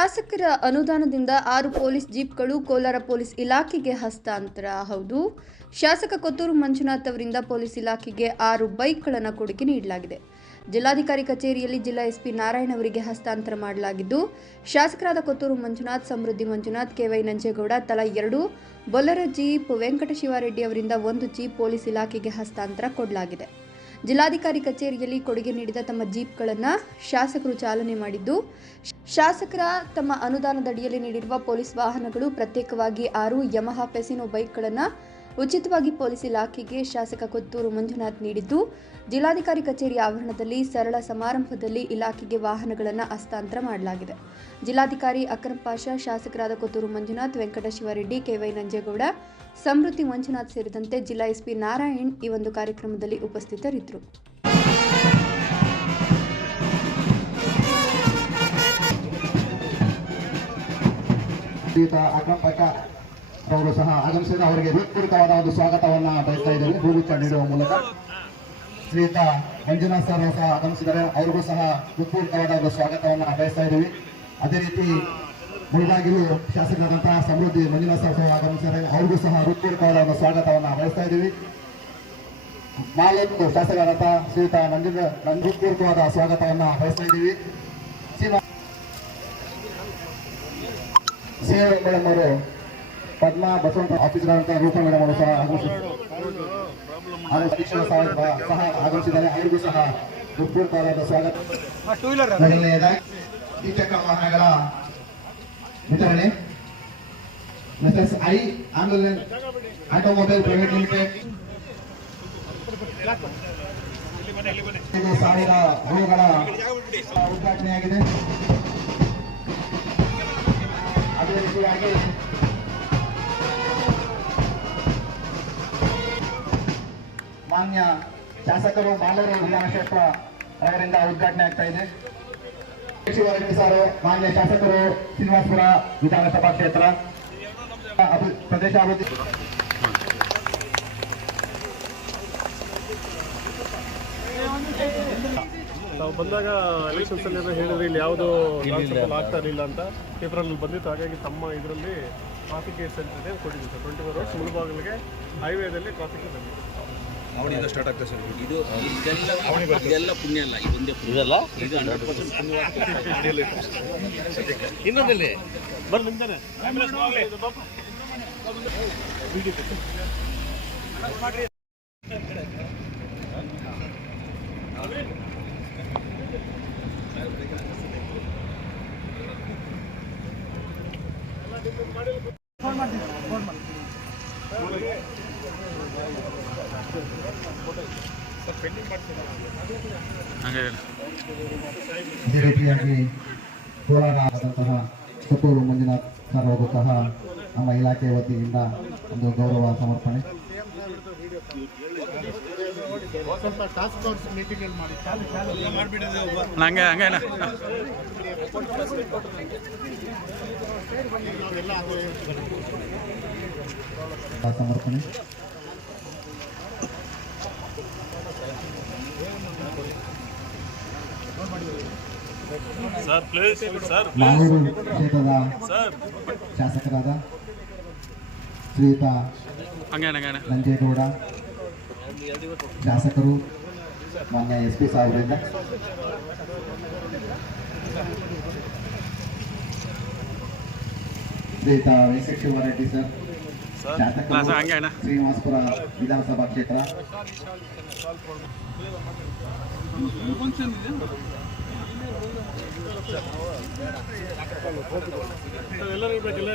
ಶಾಸಕರ ಅನುದಾನದಿಂದ ಆರು ಪೊಲೀಸ್ ಜೀಪ್ಗಳು ಕೋಲಾರ ಪೊಲೀಸ್ ಇಲಾಖೆಗೆ ಹಸ್ತಾಂತರ. ಹೌದು, ಶಾಸಕ ಕೊತ್ತೂರು ಮಂಜುನಾಥ್ ಅವರಿಂದ ಪೊಲೀಸ್ ಇಲಾಖೆಗೆ ಆರು ಬೈಕ್ಗಳನ್ನು ಕೊಡುಗೆ ನೀಡಲಾಗಿದೆ. ಜಿಲ್ಲಾಧಿಕಾರಿ ಕಚೇರಿಯಲ್ಲಿ ಜಿಲ್ಲಾ ಎಸ್ಪಿ ನಾರಾಯಣ್ ಅವರಿಗೆ ಹಸ್ತಾಂತರ ಮಾಡಲಾಗಿದ್ದು, ಶಾಸಕರಾದ ಕೊತ್ತೂರು ಮಂಜುನಾಥ್, ಸಮೃದ್ಧಿ ಮಂಜುನಾಥ್ ಕೆವೈ ನಂಜೇಗೌಡ, ತಲಾ ಎರಡು, ಬೊಲ್ಲರ ಜೀಪ್ ವೆಂಕಟ ಶಿವಾರೆಡ್ಡಿ ಅವರಿಂದ ಒಂದು ಜೀಪ್ ಪೊಲೀಸ್ ಇಲಾಖೆಗೆ ಹಸ್ತಾಂತರ ಕೊಡಲಾಗಿದೆ. ಜಿಲ್ಲಾಧಿಕಾರಿ ಕಚೇರಿಯಲ್ಲಿ ಕೊಡುಗೆ ನೀಡಿದ ತಮ್ಮ ಜೀಪ್ಗಳನ್ನು ಶಾಸಕರು ಚಾಲನೆ ಮಾಡಿದ್ದು, ಶಾಸಕರ ತಮ್ಮ ಅನುದಾನದಡಿಯಲ್ಲಿ ನೀಡಿರುವ ಪೊಲೀಸ್ ವಾಹನಗಳು ಪ್ರತ್ಯೇಕವಾಗಿ ಆರು ಯಮಹಾ ಪೆಸಿನೋ ಬೈಕ್ಗಳನ್ನು ಉಚಿತವಾಗಿ ಪೊಲೀಸ್ ಇಲಾಖೆಗೆ ಶಾಸಕ ಕೊತ್ತೂರು ಮಂಜುನಾಥ್ ನೀಡಿದ್ದು, ಜಿಲ್ಲಾಧಿಕಾರಿ ಕಚೇರಿ ಆವರಣದಲ್ಲಿ ಸರಳ ಸಮಾರಂಭದಲ್ಲಿ ಇಲಾಖೆಗೆ ವಾಹನಗಳನ್ನು ಹಸ್ತಾಂತರ ಮಾಡಲಾಗಿದೆ. ಜಿಲ್ಲಾಧಿಕಾರಿ ಅಕ್ರಮ್ ಪಾಷಾ, ಶಾಸಕರಾದ ಕೊತ್ತೂರು ಮಂಜುನಾಥ್ ವೆಂಕಟ ಶಿವರೆಡ್ಡಿ ಕೆವೈ ನಂಜೇಗೌಡ ಸಮೃದ್ಧಿ ಮಂಜುನಾಥ್ ಸೇರಿದಂತೆ ಜಿಲ್ಲಾ ಎಸ್ಪಿ ನಾರಾಯಣ್ ಈ ಒಂದು ಕಾರ್ಯಕ್ರಮದಲ್ಲಿ ಉಪಸ್ಥಿತರಿದ್ದರು. ಅವರು ಸಹ ಆಗಮಿಸಿದ ಅವರಿಗೆ ಹೃತ್ಪೂರ್ವಕವಾದ ಒಂದು ಸ್ವಾಗತವನ್ನ ಬಯಸ್ತಾ ಇದ್ದೇವೆ ಭೂಮಿಕ ನೀಡುವ ಮೂಲಕ. ಶ್ರೀಯುತ ಮಂಜುನಾಥ್ ಸರ್ ಸಹ ಆಗಮಿಸಿದರೆ ಅವರಿಗೂ ಸಹ ಹೃತ್ಪೂರ್ವಕವಾದ ಒಂದು ಸ್ವಾಗತವನ್ನ ಬಯಸ್ತಾ ಇದ್ದೀವಿ. ಅದೇ ರೀತಿ ಮುಳುಗಾಗಿಯೂ ಶಾಸಕರಾದಂತಹ ಸಮೃದ್ಧಿ ಮಂಜುನಾಥ್ ಸರ್ ಸಹ ಆಗಮಿಸಿದರೆ ಅವರಿಗೂ ಸಹ ಹೃತ್ಪೂರ್ವಕವಾದ ಒಂದು ಸ್ವಾಗತವನ್ನ ಬಯಸ್ತಾ ಇದ್ದೀವಿ. ಮಾಲೂರು ಶಾಸಕರಾದಂತಹ ಶ್ರೀಯುತ ನಂಜು ಹೃತ್ಪೂರ್ವಕವಾದ ಸ್ವಾಗತವನ್ನ ಬಯಸ್ತಾ ಇದ್ದೀವಿ. ಸಿಎಂ ಮೇಡಮ್ ಅವರು ಪದ್ಮಾ ಬಸವಂತ ಆಫೀಸರ್ ಅಂತ ರೂಪ ಮೇಡಮ್ ಅವರು ಸಹ ಆಗಮಿಸಿದ್ದಾರೆ ಶಿಕ್ಷಣ ಸಹ ಆಗಮಿಸಿದ್ದಾರೆ. ಅವರಿಗೂ ಸಹ ಹೃತ್ಪೂರ್ವಕವಾದ ಸ್ವಾಗತ. ವಾಹನಗಳ ವಿತರಣೆ. I ambulance automobile private limited ಸಾವಿರ ಹೂಗಳ ಉದ್ಘಾಟನೆಯಾಗಿದೆ. ಅದೇ ರೀತಿಯಾಗಿ ಮಾನ್ಯ ಶಾಸಕರು ಮಾಲೂರು ವಿಧಾನ ಕ್ಷೇತ್ರ ಅವರಿಂದ ಉದ್ಘಾಟನೆ ಆಗ್ತಾ ಇದೆ. ಸಾರು ಸರ್ ಮಾನ್ಯ ಶಾಸಕರು ಶ್ರೀನಿವಾಸಪುರ ವಿಧಾನಸಭಾ ಕ್ಷೇತ್ರ ಪ್ರದೇಶ ಅಭಿವೃದ್ಧಿ ನಾವು ಬಂದಾಗ ಎಲೆಕ್ಷನ್ಸ್ ಅಲ್ಲಿ ಹೇಳಿದ್ರೆ ಇಲ್ಲಿ ಯಾವುದು ಆಗ್ತಾ ಇರಲಿಲ್ಲ ಅಂತ. ಪೇಪರಲ್ಲಿ ಬಂದಿತ್ತು. ಹಾಗಾಗಿ ತಮ್ಮ ಇದರಲ್ಲಿ ಟ್ರಾಫಿಕ್ ಕೇಸ್ ಅಂತ ಇದೆ ಕೊಟ್ಟಿದ್ದೀವಿ ಸರ್. ಟ್ವೆಂಟಿ ಫೋರ್ ಅವರ್ಸ್ ಮುಳುಬಾಗಿಲಿಗೆ ಹೈವೇದಲ್ಲಿ ಟ್ರಾಫಿಕ್ ಬಂದಿದೆ. ಇದು. ಇದೆಲ್ಲ ಇದೆಲ್ಲ ಪುಣ್ಯ ಅಲ್ಲ ಇದಲ್ಲ? ಇದು ಹಂಡ್ರೆಡ್ ಪರ್ಸೆಂಟ್ ಇನ್ನೊಂದಲ್ಲಿ ಬರ್ರಿ ನಿಮ್ದೇನೆ. ಇದೇ ರೀತಿಯಾಗಿ ಕೋಲಾರದಂತಹ ಸುತ್ತೂರು ಮಂಜುನಾಥ್ ಸಹ ನಮ್ಮ ಇಲಾಖೆ ವತಿಯಿಂದ ಒಂದು ಗೌರವ ಸಮರ್ಪಣೆ. ಹಂಗೆ ಹಂಗೆ ಅಣ್ಣ. ಸಮರ್ಪಣೆ ಸರ್ ಪ್ಲೀಸ್ ಸರ್ ಮಾಲೂರು ಕ್ಷೇತ್ರದ ಸರ್ ಶಾಸಕರಾದ ಶ್ರೀಯುತ ಹಂಗೆ ಹಂಗೆ ನಂಜೇಗೌಡ ಶಾಸಕರು ಮಾನ್ಯ ಎಸ್ ಪಿ ಸಾಹೇಬರಿಂದ. ಶ್ರೀಯುತ ವೆಂಕಟ ಶಿವರೆಡ್ಡಿ ಸರ್ ಶಾಸಕರು ಶ್ರೀನಿವಾಸಪುರ ವಿಧಾನಸಭಾ ಕ್ಷೇತ್ರ. ಎಲ್ಲರೂ ಬೇಕಿಲ್ಲ